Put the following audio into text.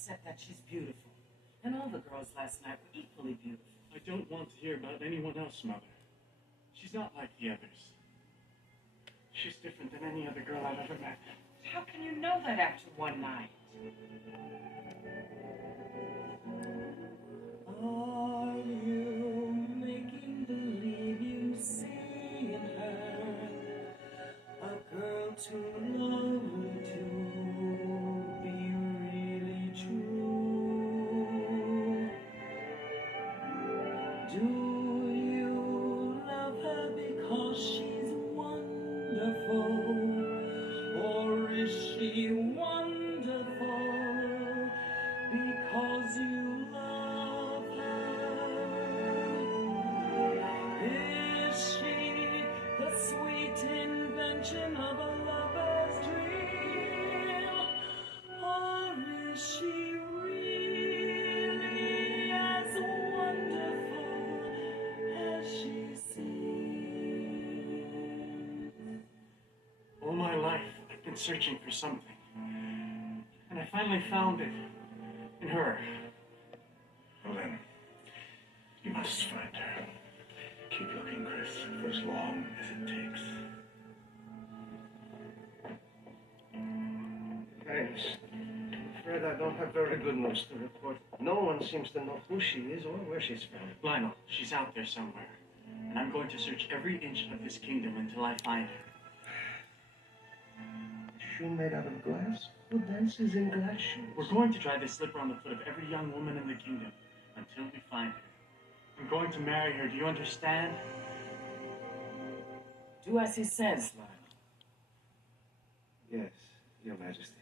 except that she's beautiful. And all the girls last night were equally beautiful. I don't want to hear about anyone else, Mother. She's not like the others. She's different than any other girl I've ever met. How can you know that after one night? Are you making believe you see in her a girl too lovely to be really true? Do you love her because she's wonderful? Or is she wonderful because you love her? Is she the sweet invention of a lover's dream? Or is she really as wonderful as she seems? All my life, I've been searching for something. And I finally found it. In her. Well then, you must find her. Keep looking, Chris, for as long as it takes. Thanks. I'm afraid I don't have very good news to report. No one seems to know who she is or where she's from. Lionel, she's out there somewhere. And I'm going to search every inch of this kingdom until I find her. Shoe made out of glass? Who dances in glass shoes? We're going to try this slipper on the foot of every young woman in the kingdom until we find her. I'm going to marry her. Do you understand? Do as he says, Lionel. Yes, Your Majesty.